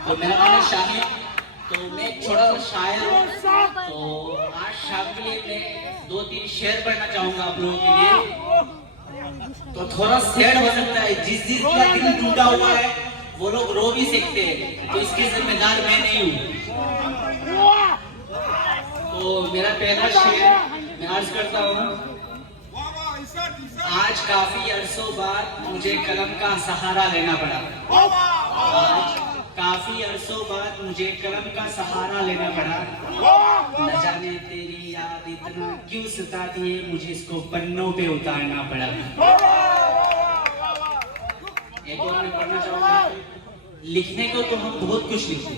तो मेरा नाम है शाहिद। तो मैं एक छोटा सा शायर हूँ। तो आज शाम के लिए मैं 2-3 शेर पढ़ना चाहूंगा आप लोगों के लिए। तो थोड़ा सैड हो सकता है, जिस जिसका दिल टूटा हुआ है वो लोग रो भी सकते हैं, तो इसके जिम्मेदार मैं नहीं हूँ। तो मेरा पहला शेर मैं अर्ज करता हूँ। आज काफी अरसों बाद मुझे कलम का सहारा लेना पड़ा। आज काफी अरसों बाद मुझे कलम का सहारा लेना पड़ा। न जाने तेरी याद इतना क्यों सताती है, मुझे इसको पन्नों पे उतारना पड़ा। एक और मैं पढ़ना चाहूंगा। लिखने को तो हम बहुत कुछ लिखते,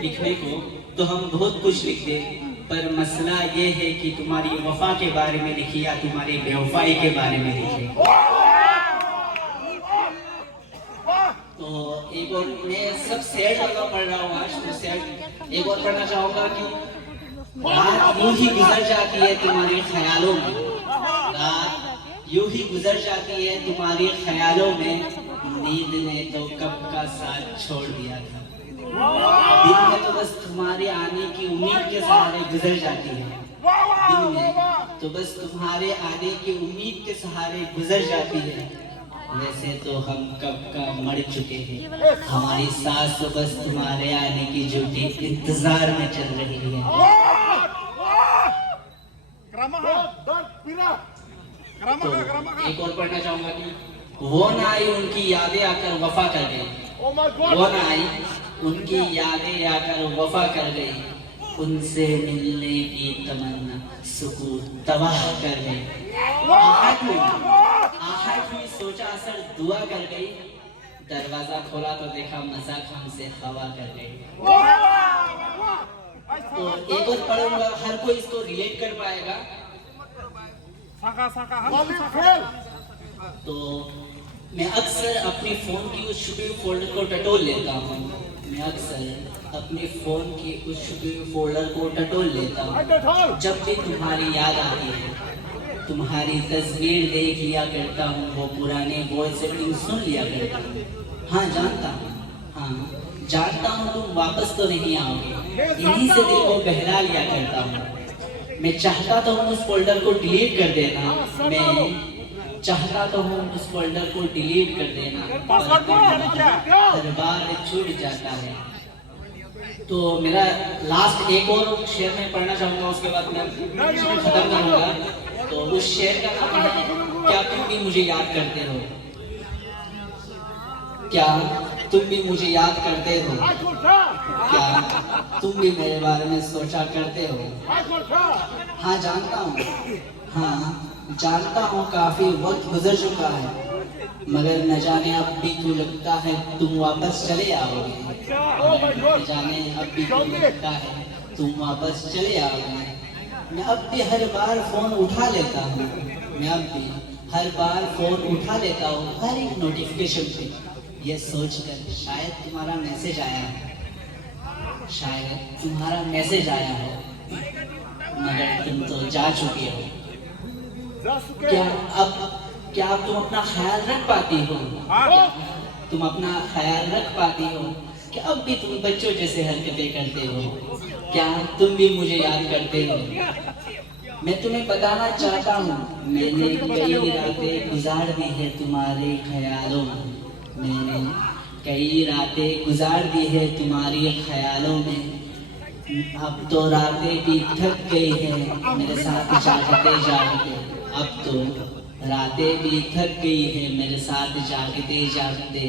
लिखने को तो हम बहुत कुछ लिखते, पर मसला ये है कि तुम्हारी वफा के बारे में लिखी या तुम्हारी बेवफाई के बारे में लिखी। तो एक और मैं सब सैड वाला पढ़ रहा हूँ आज, तो सैड एक और पढ़ना चाहूंगा कि रात यूं ही गुजर जाती है तुम्हारे ख्यालों में। रात यूं ही गुजर जाती है तुम्हारे ख्यालों में। नींद ने तो कब का साथ छोड़ दिया था। दिन में तो बस तुम्हारे आने की उम्मीद के सहारे गुजर जाती है। दिन में तो बस तुम्हारे आने की उम्मीद के सहारे गुजर जाती है। वैसे तो हम कब का मर चुके हैं, हमारी सांस तो बस तुम्हारे आने की झूठी इंतजार में चल रही है। तो एक और पढ़ना चाहूंगा कि वो ना आई उनकी यादें आकर वफा कर गई। वो ना आई उनकी यादें आकर वफा कर गई। उनसे मिलने की तमन्ना सुकून तबाह कर गई। आहट हुई सोचा असर दुआ कर गई। दरवाजा खोला तो देखा मजाक हमसे हवा कर गई। तो एक और पढ़ूंगा, हर कोई इसको रिलेट कर पाएगा। तो मैं अक्सर अपने फोन की उस छुपे फोल्डर को टटोल लेता हूँ। मैं अक्सर अपने फोन की उस छुपे फोल्डर को टटोल लेता हूँ। जब भी तुम्हारी याद आती है, तुम्हारी तस्वीर देख लिया करता हूँ, वो पुराने वॉइस सेटिंग सुन लिया करता हूँ। हाँ जानता हूँ तुम वापस तो नहीं आओगे, इन्हीं से दिल को बहला लिया करता हूँ। मैं चाहता तो हूँ उस फोल्डर को डिलीट कर देना। मैं चाहता तो हूँ उस फोल्डर को डिलीट कर देना, हर बार छूट जाता है। तो मेरा लास्ट एक और शेर में पढ़ना चाहूंगा, उसके बाद मैं खत्म करूंगा। तो उस शेर का नाम है, क्या तुम भी मुझे याद करते हो? क्या तुम भी मुझे याद करते हो? क्या तुम भी मेरे बारे में सोचा करते हो? हाँ जानता हूँ काफी वक्त गुजर चुका है, मगर न जाने अब भी क्यों लगता है तुम वापस चले आओगे। न जाने अब भी क्यों लगता है तुम वापस चले आओगे। मैं अब भी हर बार फोन उठा लेता हूँ। हर एक नोटिफिकेशन पे ये सोचकर शायद तुम्हारा मैसेज आया हो, मगर तुम तो जा चुके हो। क्या अब तुम अपना ख्याल रख पाती हो? तुम अपना ख्याल रख पाती हो? क्या अब भी तुम बच्चों जैसे हरकतें करते हो? क्या तुम भी मुझे याद करते हो? मैं तुम्हें बताना चाहता हूँ, मैंने कई रातें गुजार दी है तुम्हारे ख्यालों में। मैंने कई रातें गुजार दी है तुम्हारे ख्यालों में। अब तो रातें भी थक गई है मेरे साथ जागते जागते। अब तो रातें भी थक गई है मेरे साथ जागते जागते।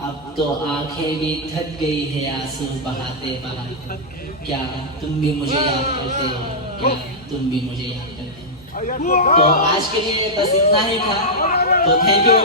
अब तो आंखें भी थक गई है आंसू बहाते बहाते। क्या तुम भी मुझे याद करते हो? क्या तुम भी मुझे याद करते हो? तो आज के लिए बस इतना ही था। तो थैंक यू।